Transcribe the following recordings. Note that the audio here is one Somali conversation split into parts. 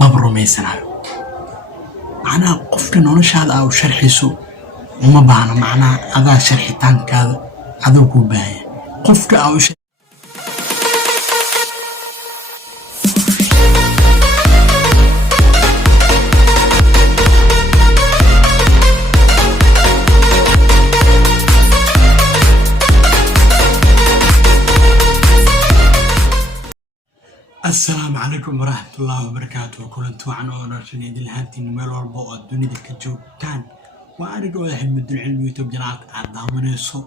مبروميسنايو معناها قفك نولشاد أو شرحيسو وما بانا معناها أذا شرحيتان كذا عدوكو باية قفك أو السلام عليكم ورحمة الله وبركاته. كلنتو عن ونرشن يدي الهاتين ميل والبو الدنيا دي كجوتان وأنا قول أحب مدن علم يوتيوب جنات عدامنيسو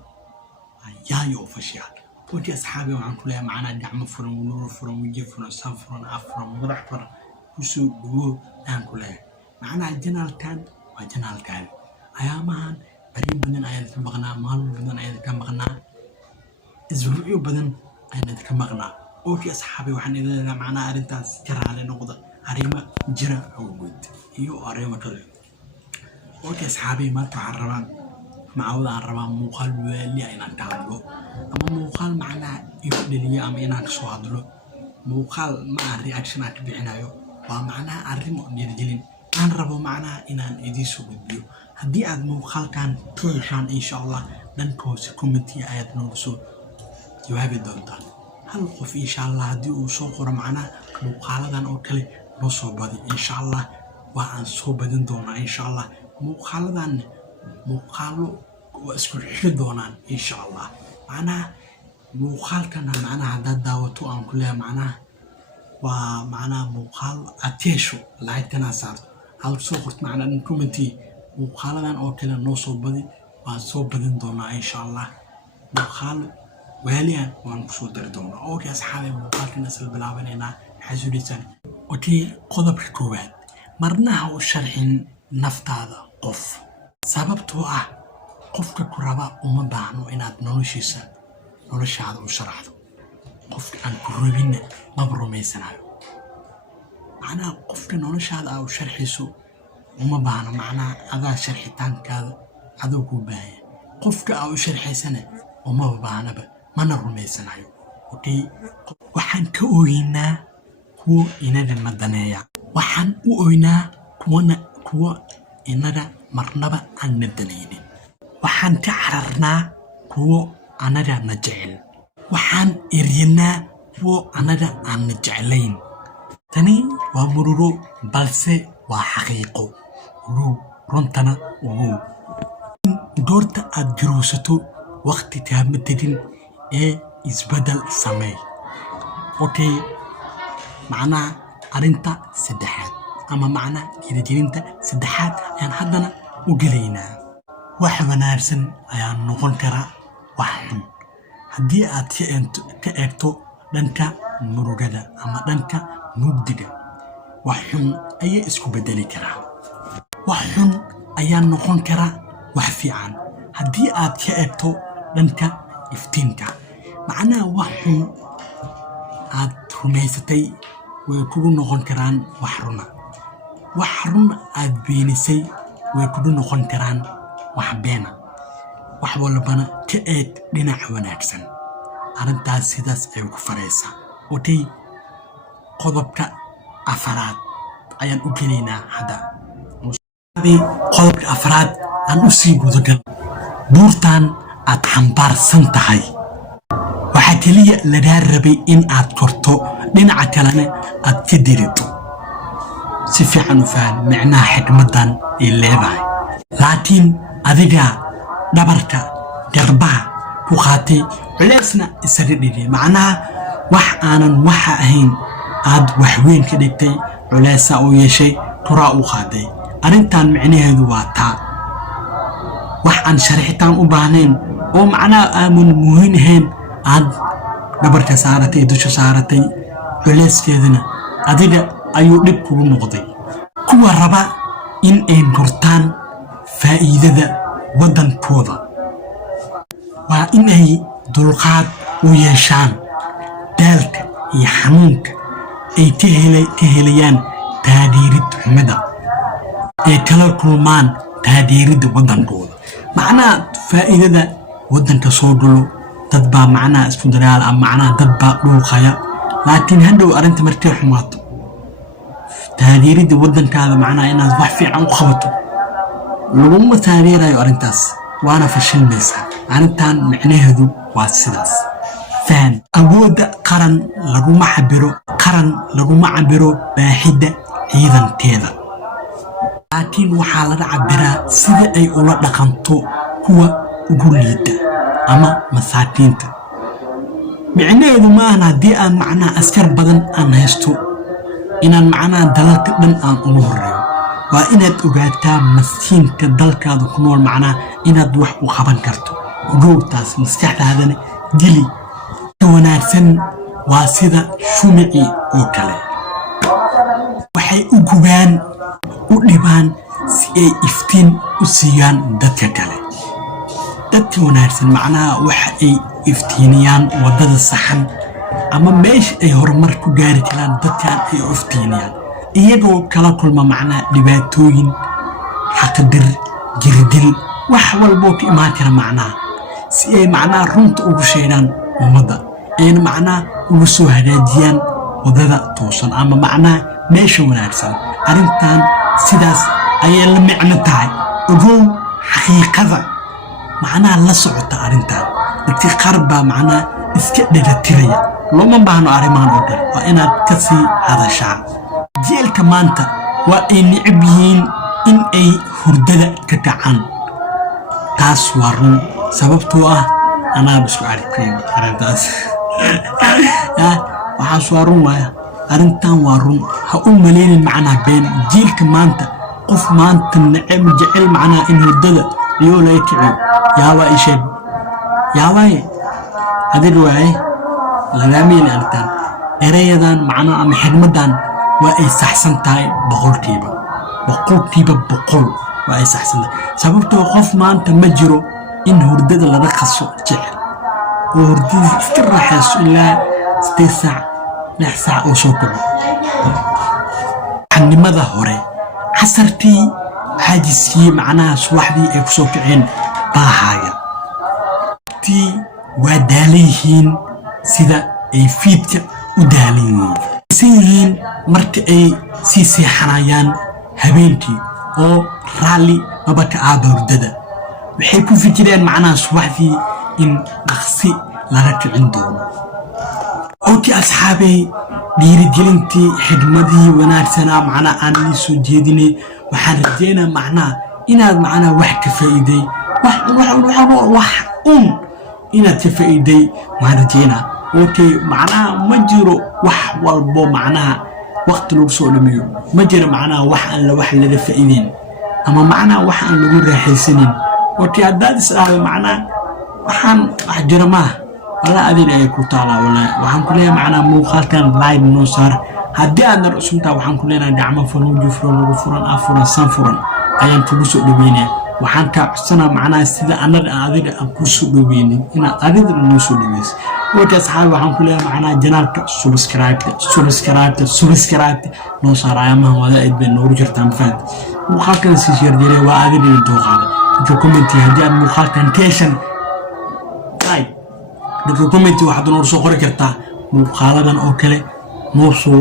يايو فشيال وتي أصحابي وعن كلها معنا دعم فرن ونور فرن وجي فرن سان فرن أفرن مدح فرن وسو دو عن كلها معنا جنال تان وجنال تان أيامهان بريم بدن أيضا مغنا مال بدن أيضا مغنا إزرعيو بدن أيضا مغنا أوكي أصحابي وحنا إذا معنا أرنتاس جرى على نقطة أريمة جرى أوجود يو أريمة كله أوكي أصحابي ما تعرفان معود عرفان مقال واللي أين تعملوا أما مقال معنا يقول لي أم إنك صادلو مقال مع الرياكشنات بعنايو ومعنا أريمة نرجلين أنا ربو معنا إن إديسو فيديو هدي عاد مقال كان توشان إن شاء الله ننكوس كومنتي آيات نورسو جوابي دونتان هل قف إن شاء الله هدي وسوقر معنا مقالدان أو كله نصو بدي إن شاء الله وعن صو بدن دونا إن شاء الله مقالدان مقالو واسكن حل دونان إن شاء الله معنا مقالتنا معنا هذا دعوتو أن كلها معنا ومعنا مقال أتيشو لايتنا صار هل سوقت معنا نكومنتي مقالدان أو كله نصو بدي وعن صو بدن دونا إن شاء الله مقال وهليا وان كسو دردونا اوكي اصحابي مقالكنا سل بلابنينا حسوديسان اوكي قضب الكوبات مرناها وشرحين نفتاذا قف سببتو قفك كرابا وما باعنو اناد نولشيسا نولشاذا وشرحذو قفك ان كروبين مبروميسنايو معناها قفك نولشاذا او شرحيسو وما باعنو معناها اذا شرحيتان كذا عدوكو باية قفك او شرحيسنة وما باعنو mana rumaysanayo okay waxaan ka ooynaa kuwa inaga madaneeya waxaan u ooynaa kuwa inaga marnaba aan nadanaynin waxaan ka cararnaa kuwa anaga na jecel waxaan eryanaa kuwa anaga aan na jeclayn tani waa mururo balse waa xaqiiqo runtana doorta aad jiroosato waqti taama tagin إزبدل سماي أوكي معناه أرنتا سدحات أما معناه إذا جرينتا سدحات يعني حدنا وقلينا واحد نارسن يعني نقول كرا واحد هدي أتي أنت كأكتو لنكا مرودة أما لنكا مبددة واحد أي اسكو بدلي كرا واحد أي نقول كرا وحفي عن هدي أتي أكتو لنكا إفتينكا معناه وحن عاد رميستي ويكونوا نقول كران وحرنا عاد بينسي ويكونوا نقول كران وحبينا وحول بنا كأد لنا حواناكسن أرنتا سيداس أيوك فريسا وتي قضبك أفراد أيان أكلينا هذا قضبك أفراد أن أسيبو ذكر بورتان aad xambaarsan tahay waxa kaliya laga rabay in aad korto dhinaca kalena aad ka dirito si fiican u faham macnaha xikmadan ee leedahay laakiin adiga dhabarka garbaha ku qaatay culeysna isaga dhigay macnaha wax aanan waxa ahayn aad wax weyn ka dhigtay culeysa oo yeeshay tura u qaaday arintan macnaheedu waa taa wax aan sharaxitaan u baahnayn oo macnaa aamun muhiim ahayn aad dhabarka saaratay dusha saaratay culeyskeedana adiga ayuu dhib kugu noqday kuwa raba in ay gurtaan faa'iidada wadankooda waa in ay dulqaad u yeeshaan daalka iyo xanuunka ay ka helayaan taageerid xumada ay kala kulmaan taageeridda wadankooda macnaa faa'iidada ودنك صودلو تدبا معنا اسمه دلال أم معنا تدبا لوقايا لكن هندو أرنت مرتاح ماطو taageeridda waddankaada macnaha inaad wax fiican u qabato laguma taageerayo arrintaas waana fashilmaysaa arrintan micnaheedu waa sidaas fahan awoodda qaran laguma cabiro baaxidda ciidankeeda laakiin waxaa laga cabiraa sida ay ula dhaqanto kuwa ugu liita ama masaakiinta micnaheedu maahan haddii aan macnaha askar badan aan haysto inaan macnaha dalalka dhan aan ugu horeeyo waa inaad ogaataa maskiinka dalkaada ku nool macnaha inaad wax u qaban karto ogowtaas maskaxdaadana dili ka wanaagsan waa sida shumicii oo kale waxay u gubaan u dhibaan si ay iftiin u siiyaan dadka kale dadka wanaagsan macnaha waxa ay iftiiniyaan waddada saxan ama meesha ay horumar ku gaari karaan dadkan ay u iftiiniyaan iyagoo kala kulma macnaha dhibaatooyin xaqdir jirdil wax walboo ka imaan kara macnaha si ay macnaha runta ugu sheegaan ummadda ayna macnaha ugu soo hagaajiyaan waddada toosan ama macnaha meesha wanaagsan arrintan sidaas ayay la micno tahay ogow xaqiiqada macnaha la socota arrintan dadka qaar baa macnaha iska dhagatiraya looma baahno arrimahan oo kale waa inaad ka sii hadashaa jeelka maanta waa ay necab yihiin in ay hurdada ka kacaan taas waa run sababtoo ah anaa isku arkayn arrintaas waxaas waa run waaya arrintan waa run ha u maleynin macnaha been jeelka maanta qof maanta necab jecel macnaha in hurdada liyoo laga kiciyo yaabaa isheeg yaabaaye adiga waaye lagaamiyeli arrintan erayadan macnaha ama xigmadan waa ay saxsan tahay boqolkiiba boqol waa ay saxsan tahay sababtoo qof maanta ma jiro in hurdada laga qaso jecel oo hurdada iska raaxayso ilaa 8 saac 6 saac oo soo kaco xannimada hore casartii xaajiskii macnaha subaxdii ay kusoo kaceen baahaaga tii waa daalayhiin sida ay fiidka u daalayhiin marka ay sii seexanayaan habeenkii oo raalli mabaka aaba hurdada waxay ku fikireen macnaha subaxdii in dhaqsi laga kicin doono ookii asxaabay dhiirigelintii xigmadii wanaagsanaa macnaha aan ii soo jeedinay waxaan rajeynaa macnaha inaad macnaha wax ka faa'iiday wax inaad ka faa'iiday waxaan rajeynaa ookay macnaha ma jiro wax walbo macnaha waqti lagu soo dhameeyo ma jiro macnaha wax aan laga faa'iideyn ama macnaha wax aan lagu raaxaysanin ookay haddaad isdhaahdo macnaha waxaan wax jiro maaha والله أدين أي كتالة والله وحن كلنا معنا موقعتنا لايف نوصار هدي أنا رسمتها وحن كلنا دعم فرون جفرون وفرون أفرون سنفرون أيام تبصق دبينه وحن كعسنا معنا استدا أنا أدين أبصق دبينه هنا أدين نوصل دبيس وكأصحاب وحن كلنا معنا جنال سبسكرايب نوصار أيامها وهذا إدبن نورجر تنفذ موقعتنا سيشير جري وأدين التوقع جو كومنتي هدي موقعتنا كيشن لايك dadka commenti waxaad noo soo qori kartaa muuqaaladan oo kale noo soo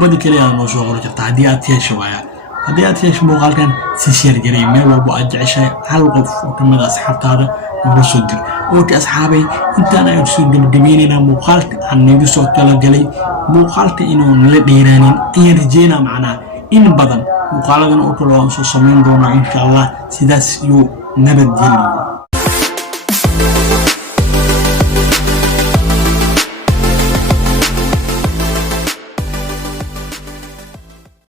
badi kale aad noo soo qori kartaa haddii aad yeesho muuqaalkan si share garay meel walbo aad jeceshahay hal qof oo kamid ah asxaabtaada nooga soo dir ookay asxaabay intaan aynu soo gabagabeynayna muuqaalka aan nagu soo talagalay muuqaalka inuu nala dheeraanin ayaan rajeynaa macnaha in badan muuqaaladan oo kale waan soo samayn doonaa insha allah sidaas iyo nabadgelyo